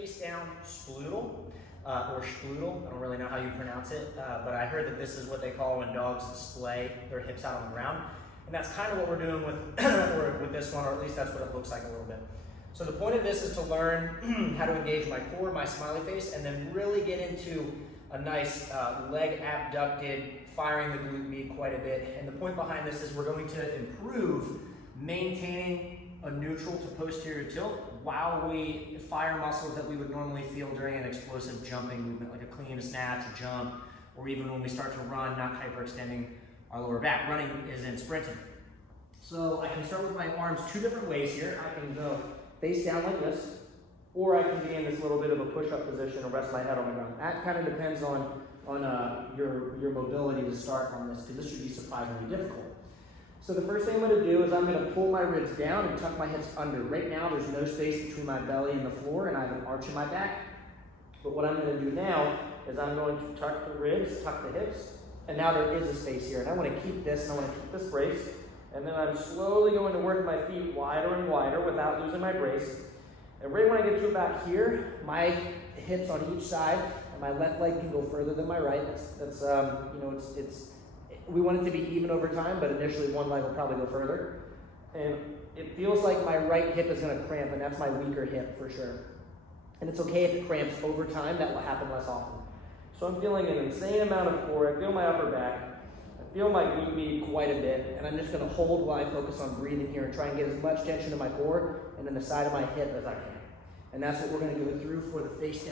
face down Sploodle, or Sploodle. I don't really know how you pronounce it, but I heard that this is what they call when dogs splay their hips out on the ground. And that's kind of what we're doing with, with this one, or at least that's what it looks like a little bit. So the point of this is to learn how to engage my core, my smiley face, and then really get into a nice leg abducted, firing the glute med quite a bit. And the point behind this is we're going to improve maintaining a neutral to posterior tilt while we fire muscles that we would normally feel during an explosive jumping movement, like a clean snatch, a jump, or even when we start to run, not hyperextending our lower back. Running is in sprinting. So I can start with my arms two different ways here. I can go face down like this, or I can be in this little bit of a push-up position and rest my head on the ground. That kind of depends on your mobility to start on this, because this should be surprisingly difficult. So the first thing I'm going to do is I'm going to pull my ribs down and tuck my hips under. Right now there's no space between my belly and the floor, and I have an arch in my back. But what I'm going to do now is I'm going to tuck the ribs, tuck the hips, and now there is a space here. And I want to keep this, and I want to keep this brace. And then I'm slowly going to work my feet wider and wider without losing my brace. And right when I get to about here, my hips on each side, and my left leg can go further than my right. That's you know, we want it to be even over time, but initially one leg will probably go further. And it feels like my right hip is going to cramp, and that's my weaker hip for sure. And it's okay if it cramps over time, that will happen less often. So I'm feeling an insane amount of core. I feel my upper back. I feel my glute med quite a bit, and I'm just going to hold while I focus on breathing here and try and get as much tension in my core and in the side of my hip as I can. And that's what we're going to go through for the face down.